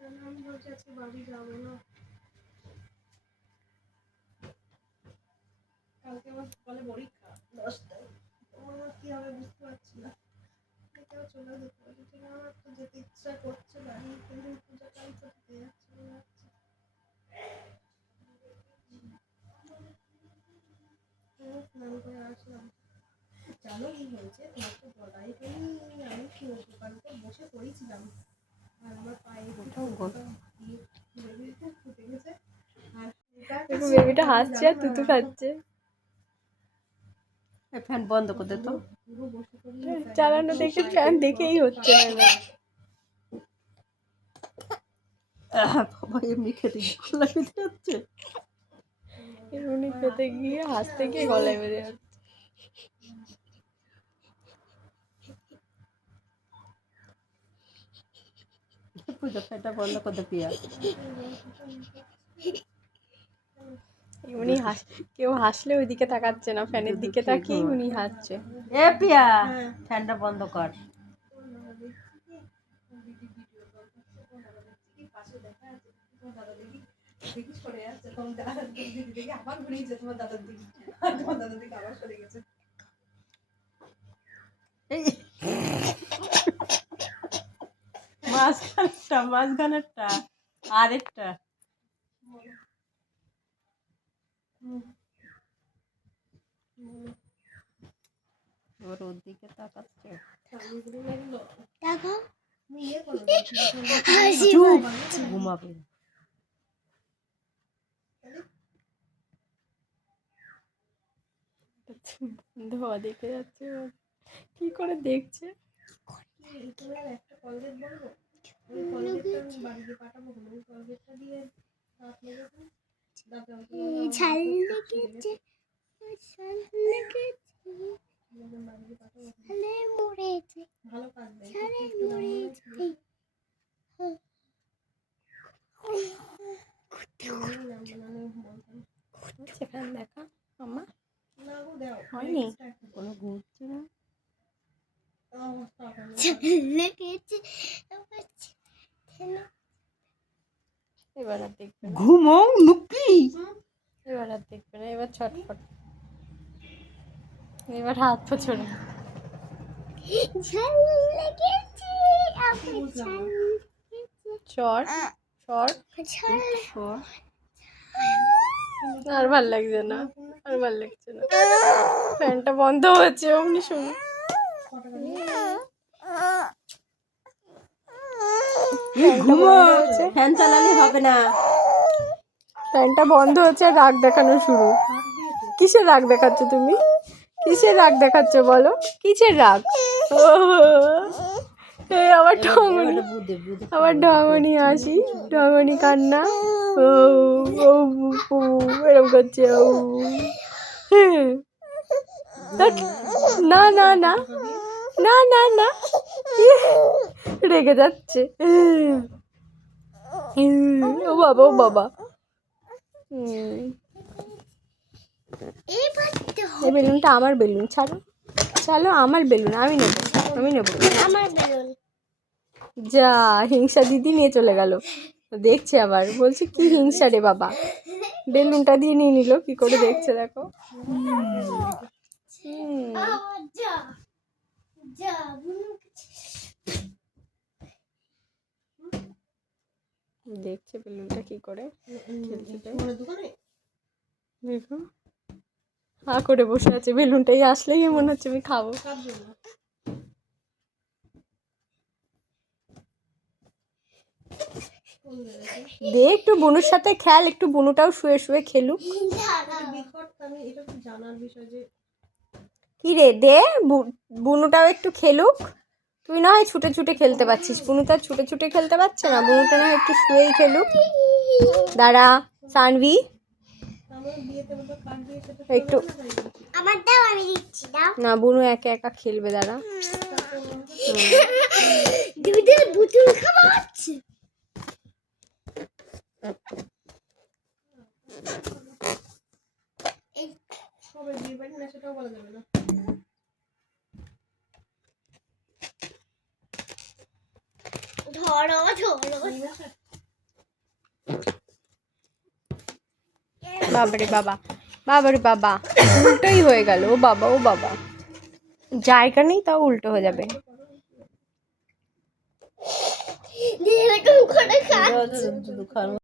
আমি বলছি আজকে বাড়ি যাবো না, কালকে আমার সকালে পরীক্ষা 10টায়। আমার কি হবে বুঝতে পারছি না, কেউ চলে যেতে পারছি না। আমার তো যেতে ইচ্ছা করছে বাড়ি, কিন্তু পূজা কাল তো দিতে যাচ্ছে না। স্নান করে আসলাম, জানো কি হয়েছে? তোমার তো বলাই হয়নি, আমি কি দোকানটা বসে পড়েছিলাম আর আমার পায়ে ফুটে গেছে। আর বেবিটা হাসছে আর তুতু খাচ্ছে। ফ্যান বন্ধ করে দে তো। চালানো দেখে ফ্যান দেখেই হচ্ছে না। বাবা এমনি খেতে গলা বেঁধে যাচ্ছে। এমনি খেতে গিয়ে হাসতে গিয়ে গলায় বেড়ে যাচ্ছে। পূজা ফ্যানটা বন্ধ করে দে পিয়া। উনি কেউ হাসলে ওইদিকে তাকাচ্ছে না, ফ্যানের দিকে তাকিয়ে উনি হাসছে। এ পিয়া ফ্যানটা বন্ধ কর। মাঝখানেরটা আরেকটা ওর দিকে তাকাচ্ছে। ঘুমাবে। ধোয়া দেখে যাচ্ছে, কি করে দেখছে। একটা কলগেট বলবো, ওই কলগেটটা আমি বাড়িতে পাঠাবো, ওই কলগেটটা দিয়ে দাঁত মেজে ছাল লেগেছে, ছাল লেগেছে, ছালে মরেছে, ভালো কাঁদবে, ছালে মরেছে। সেখানে দেখা মামা হয়নি, কোনো ঘুরছে না। এবার আর দেখবে না, ঘুমো নুকি। এবার আর দেখবে না, এবার ছটফট, এবার হাত পছড়ে। চর চর আর ভাল লাগছে না, আর ভাল লাগছে না। ফ্যানটা বন্ধ হচ্ছে অমনি শুনে। ঘুমো, ফ্যান চালালে হবে না। ফ্যানটা বন্ধ হচ্ছে আর রাগ দেখানো শুরু। কিসের রাগ দেখাচ্ছ তুমি? কিসের রাগ দেখাচ্ছ বলো? কিসের রাগ? আবার ঢঙনি, আবার ঢঙনি হাসি, ঢঙনি কান্না, এরকম করছে। না না না না না না, রেগে যাচ্ছে। ও বাবা, ও বাবা। এই বেলুনটা আমার বেলুন, ছাড়ো ছাড়ো, আমার বেলুন, আমি নেবো, আমি নেবো। যা হিংসা দিদি নিয়ে চলে গেল, দেখছে আবার, বলছে কি হিংসা রে বাবা, বেলুনটা দিয়ে নিয়ে নিল, কি করে দেখছে দেখো। দেখছে বেলুনটা কি করে দেখো, হা করে বসে আছে। বেলুনটাই আসলেই মনে হচ্ছে আমি খাবো। দে একটু বুনুর সাথে খেল, একটু বুনুটাও শুয়ে শুয়ে খেলুক। কি রে, দে বুনুটাও একটু খেলুক। তুই না হয় ছুটে ছুটে খেলতে পারছিস, বুনু তো আর ছুটে ছুটে খেলতে পারছে না। বুনুটা না হয় একটু শুয়েই খেলুক। দাঁড়া সানভি, একটু না, বুনু একা একা খেলবে, দাঁড়া। ধরো ধরো বাবারে বাবা, বাবারে বাবা, উল্টোই হয়ে গেল। ও বাবা, ও বাবা, জায়গা নেই তাও উল্টো হয়ে যাবে। এরকম করে খা। দুধ খাওয়ার